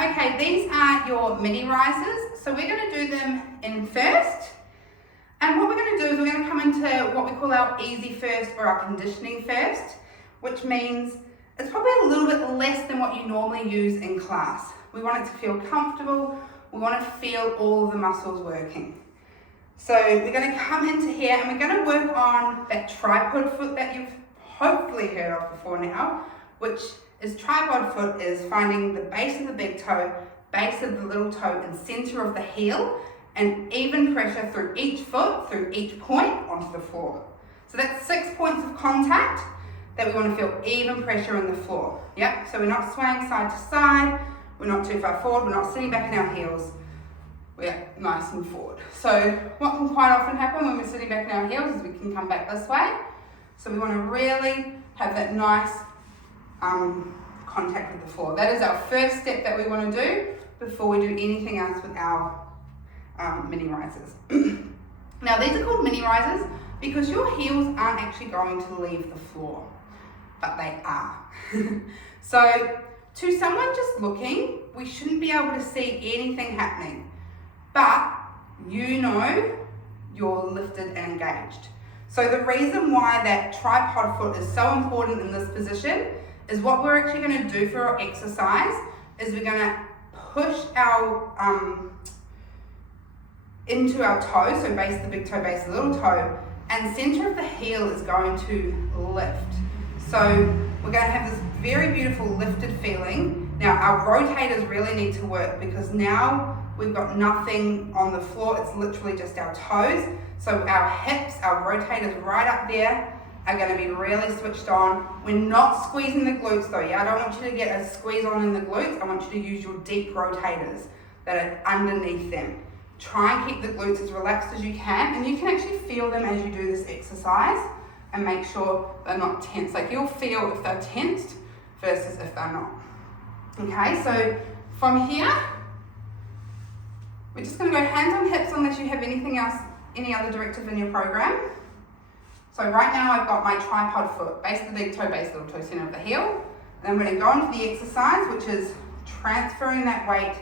Okay, these are your mini rises. So we're going to do them in first. And what we're going to do is we're going to come into what we call our easy first or our conditioning first, which means it's probably a little bit less than what you normally use in class. We want it to feel comfortable. We want to feel all of the muscles working. So we're going to come into here and we're going to work on that tripod foot that you've hopefully heard of before now, which is tripod foot is finding the base of the big toe, base of the little toe and center of the heel, and even pressure through each foot, through each point onto the floor. So that's 6 points of contact that we want to feel even pressure in the floor. Yep, so we're not swaying side to side, we're not too far forward, we're not sitting back in our heels. We're nice and forward. So what can quite often happen when we're sitting back in our heels is we can come back this way. So we want to really have that nice contact with the floor. That is our first step that we want to do before we do anything else with our mini risers. Now these are called mini risers because your heels aren't actually going to leave the floor, but they are. So to someone just looking, we shouldn't be able to see anything happening, but you know you're lifted and engaged. So the reason why that tripod foot is so important in this position is what we're actually going to do for our exercise is we're going to push our into our toe, so base of the big toe, base of the little toe, and center of the heel is going to lift. So we're going to have this very beautiful lifted feeling. Now our rotators really need to work because now we've got nothing on the floor, it's literally just our toes. So our hips, our rotators right up there are going to be really switched on. We're not squeezing the glutes though, yeah? I don't want you to get a squeeze on in the glutes, I want you to use your deep rotators that are underneath them. Try and keep the glutes as relaxed as you can, and you can actually feel them as you do this exercise and make sure they're not tense. Like you'll feel if they're tensed versus if they're not. Okay, so from here, we're just going to go hands on hips unless you have anything else, any other directive in your program. So right now I've got my tripod foot, base of the big toe, base of the little toe, center of the heel. And I'm going to go into the exercise, which is transferring that weight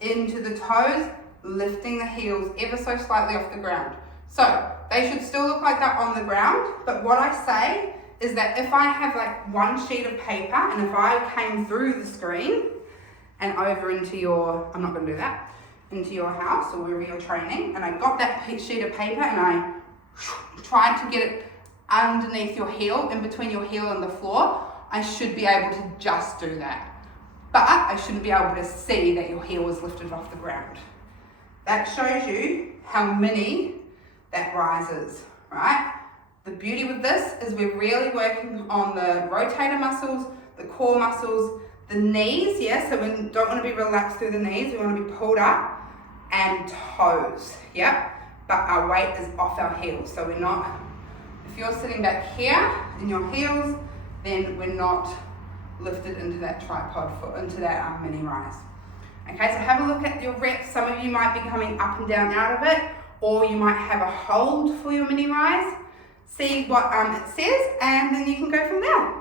into the toes, lifting the heels ever so slightly off the ground. So they should still look like that on the ground, but what I say is that if I have like one sheet of paper and if I came through the screen and over into your, I'm not going to do that, into your house or wherever you're training, and I got that sheet of paper and I tried to get it underneath your heel, in between your heel and the floor, I should be able to just do that. But I shouldn't be able to see that your heel was lifted off the ground. That shows you how mini that rises, right? The beauty with this is we're really working on the rotator muscles, the core muscles, the knees, yeah? So we don't want to be relaxed through the knees, we want to be pulled up, and toes, yeah? But our weight is off our heels, so we're not, if you're sitting back here in your heels, then we're not lifted into that tripod foot, into that mini rise. Okay, so have a look at your reps. Some of you might be coming up and down out of it, or you might have a hold for your mini rise. See what it says, and then you can go from there.